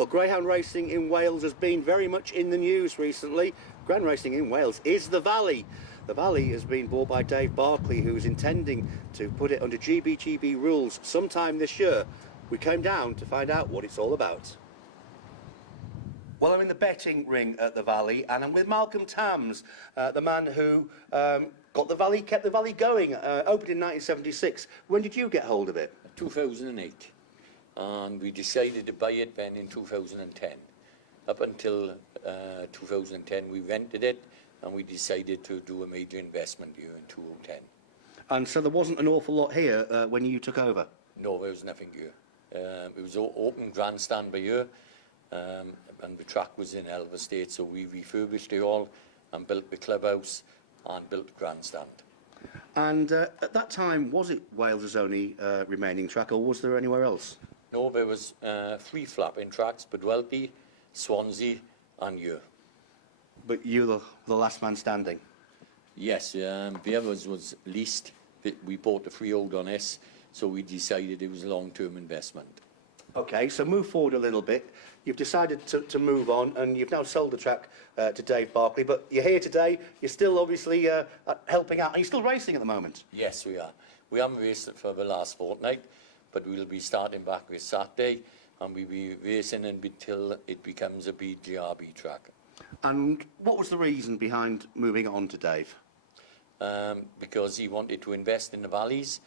Well, greyhound racing in Wales has been very much in the news recently. Greyhound racing in Wales is the Valley. The Valley has been bought by Dave Barclay, who is intending to put it under GBGB rules sometime this year. We came down to find out what it's all about. Well, I'm in the betting ring at the Valley, and I'm with Malcolm Tams, the man who kept the Valley going, opened in 1976. When did you get hold of it? 2008. And we decided to buy it then in 2010. Up until 2010 we rented it, and we decided to do a major investment here in 2010. And so there wasn't an awful lot here when you took over? No, there was nothing here. It was open grandstand by here, and the track was in Elva State, so we refurbished it all and built the clubhouse and built the grandstand. And at that time, was it Wales's only remaining track, or was there anywhere else? No, there was 3 flapping tracks, Bedwellty, Swansea and here. But you the last man standing? Yes, the others was leased. We bought the freehold on this, so we decided it was a long-term investment. Okay, so move forward a little bit. You've decided to move on, and you've now sold the track to Dave Barclay, but you're here today. You're still obviously helping out. Are you still racing at the moment? Yes, we are. We haven't raced for the last fortnight, but we'll be starting back this Saturday, and we'll be racing until it becomes a BGRB track. And what was the reason behind moving on to Dave? Because he wanted to invest in the valleys.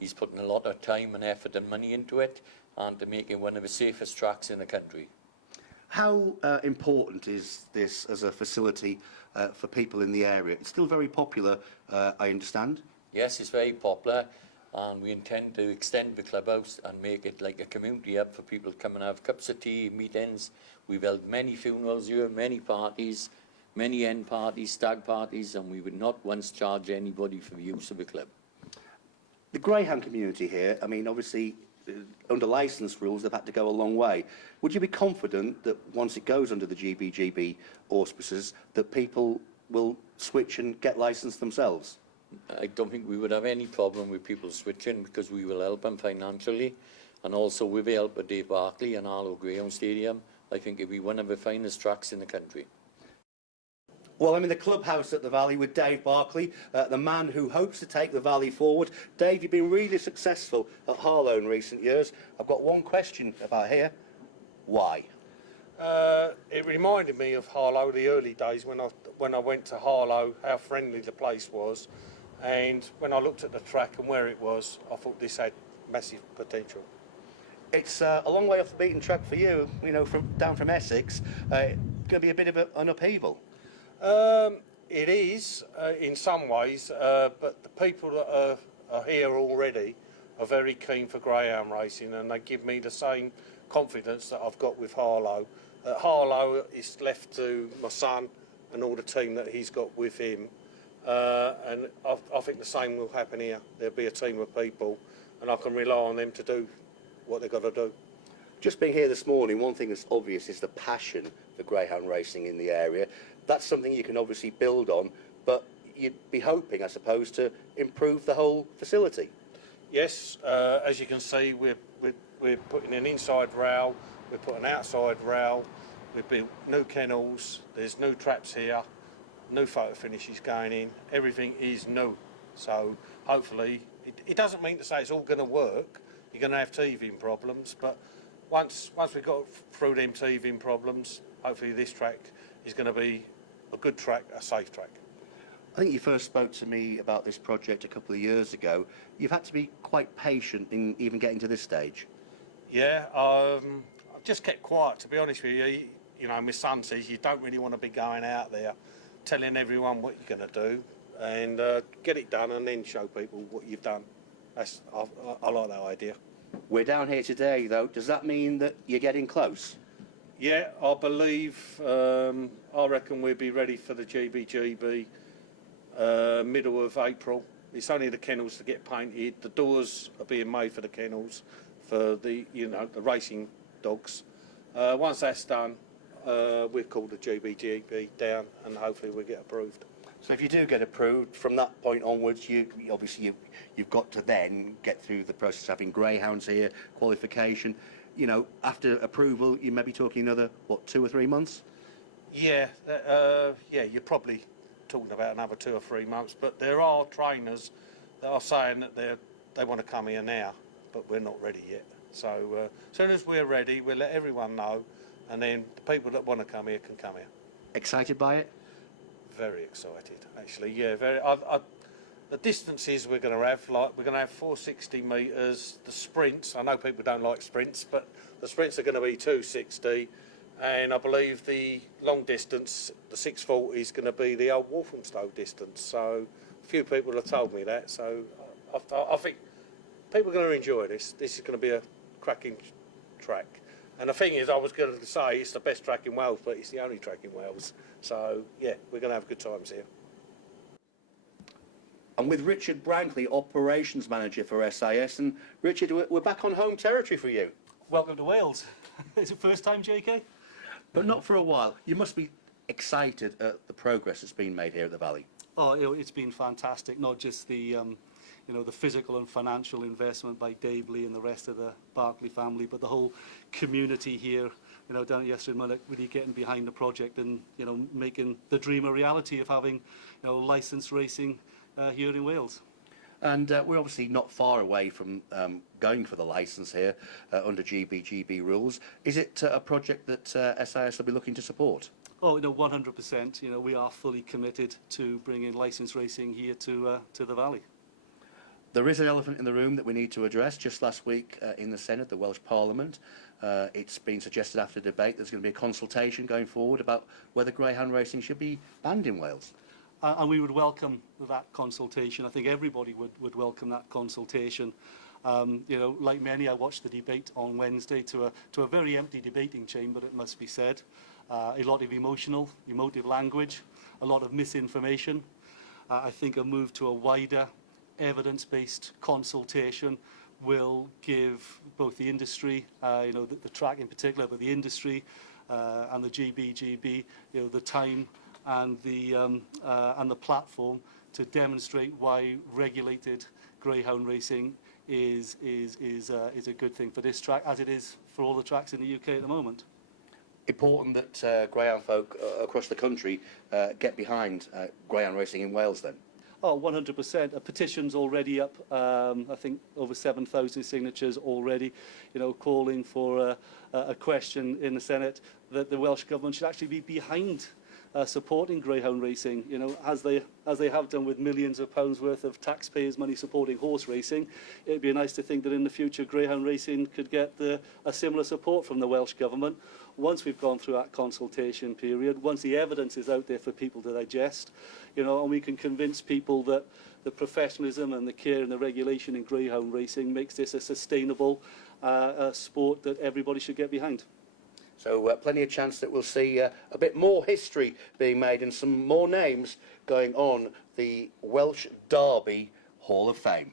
He's putting a lot of time and effort and money into it, and to make it one of the safest tracks in the country. How important is this as a facility for people in the area? It's still very popular, I understand. Yes, it's very popular, and we intend to extend the clubhouse and make it like a community hub for people to come and have cups of tea, meetings. We've held many funerals here, many parties, many end parties, stag parties, and we would not once charge anybody for the use of the club. The greyhound community here, I mean, obviously, under licence rules, they've had to go a long way. Would you be confident that once it goes under the GBGB auspices, that people will switch and get licensed themselves? I don't think we would have any problem with people switching, because we will help them financially, and also with the help of Dave Barclay and Arlo Greyhound Stadium, I think it'll be one of the finest tracks in the country. Well, I'm in the clubhouse at the Valley with Dave Barclay, the man who hopes to take the Valley forward. Dave, you've been really successful at Harlow in recent years. I've got one question about here. Why? It reminded me of Harlow, the early days when I went to Harlow, how friendly the place was. And when I looked at the track and where it was, I thought this had massive potential. It's a long way off the beaten track for you, you know, down from Essex. Going to be a bit of an upheaval. It is, in some ways, but the people that are here already are very keen for greyhound racing, and they give me the same confidence that I've got with Harlow. Harlow is left to my son and all the team that he's got with him, and I think the same will happen here. There'll be a team of people, and I can rely on them to do what they've got to do. Just being here this morning, one thing that's obvious is the passion for greyhound racing in the area. That's something you can obviously build on, but you'd be hoping, I suppose, to improve the whole facility. Yes, as you can see, we're putting an inside rail, we're putting an outside rail, we've built new kennels, there's new traps here, new photo finishes going in, everything is new. So hopefully, it doesn't mean to say it's all going to work. You're going to have teething problems, but once we've got through them teething problems, hopefully this track is going to be a good track, a safe track. I think you first spoke to me about this project a couple of years ago. You've had to be quite patient in even getting to this stage. Yeah, I just kept quiet, to be honest with you. You know, my son says you don't really want to be going out there telling everyone what you're going to do, and get it done and then show people what you've done. I like that idea. We're down here today, though. Does that mean that you're getting close? Yeah, I believe, I reckon we'll be ready for the GBGB middle of April. It's only the kennels to get painted. The doors are being made for the kennels, for the racing dogs. Once that's done, we'll call the GBGB down, and hopefully we'll get approved. So if you do get approved, from that point onwards, you've got to then get through the process of having greyhounds here, qualification. you know, after approval, you may be talking another, what, 2 or 3 months? Yeah, you're probably talking about another 2 or 3 months, but there are trainers that are saying that they want to come here now, but we're not ready yet. So as soon as we're ready, we'll let everyone know, and then the people that want to come here can come here. Excited by it? Very excited, actually. Yeah, very. The distances we're going to have, like we're going to have 460 metres. The sprints, I know people don't like sprints, but the sprints are going to be 260, and I believe the long distance, the 640, is going to be the old Walthamstow distance. So a few people have told me that. So I think people are going to enjoy this. This is going to be a cracking track. And the thing is, I was going to say it's the best track in Wales, but it's the only track in Wales. So yeah, we're going to have good times here. I'm with Richard Brankley, Operations Manager for SIS. And Richard, we're back on home territory for you. Welcome to Wales. Is it first time, JK? But not for a while. You must be excited at the progress that's been made here at the Valley. Oh, it's been fantastic. Not just the, the physical and financial investment by Dave Lee and the rest of the Barclay family, but the whole community here, down at Yestred Mullock, really getting behind the project and, making the dream a reality of having, licensed racing here in Wales. And we're obviously not far away from going for the licence here under GBGB rules. Is it a project that SIS will be looking to support? Oh, 100%. We are fully committed to bringing licensed racing here to the Valley. There is an elephant in the room that we need to address. Just last week in the Senate, the Welsh Parliament, it's been suggested after debate there's going to be a consultation going forward about whether greyhound racing should be banned in Wales. And we would welcome that consultation. I think everybody would welcome that consultation. Like many, I watched the debate on Wednesday to a very empty debating chamber, it must be said. A lot of emotive language, a lot of misinformation. I think a move to a wider evidence-based consultation will give both the industry, the track in particular, but the industry and the GBGB, the time and the platform to demonstrate why regulated greyhound racing is a good thing for this track, as it is for all the tracks in the UK at the moment. Important that greyhound folk across the country get behind greyhound racing in Wales then? Oh, 100%. A petition's already up, I think over 7,000 signatures already, calling for a question in the Senate that the Welsh Government should actually be behind supporting greyhound racing, as they have done with millions of pounds worth of taxpayers' money supporting horse racing. It'd be nice to think that in the future greyhound racing could get a similar support from the Welsh Government once we've gone through that consultation period, once the evidence is out there for people to digest, and we can convince people that the professionalism and the care and the regulation in greyhound racing makes this a sustainable sport that everybody should get behind. So plenty of chance that we'll see a bit more history being made and some more names going on the Welsh Derby Hall of Fame.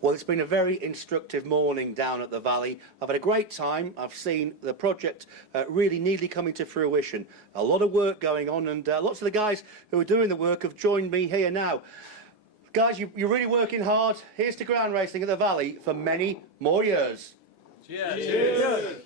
Well, it's been a very instructive morning down at the Valley. I've had a great time. I've seen the project really neatly coming to fruition. A lot of work going on, and lots of the guys who are doing the work have joined me here now. Guys, you're really working hard. Here's to ground racing at the Valley for many more years. Cheers. Cheers.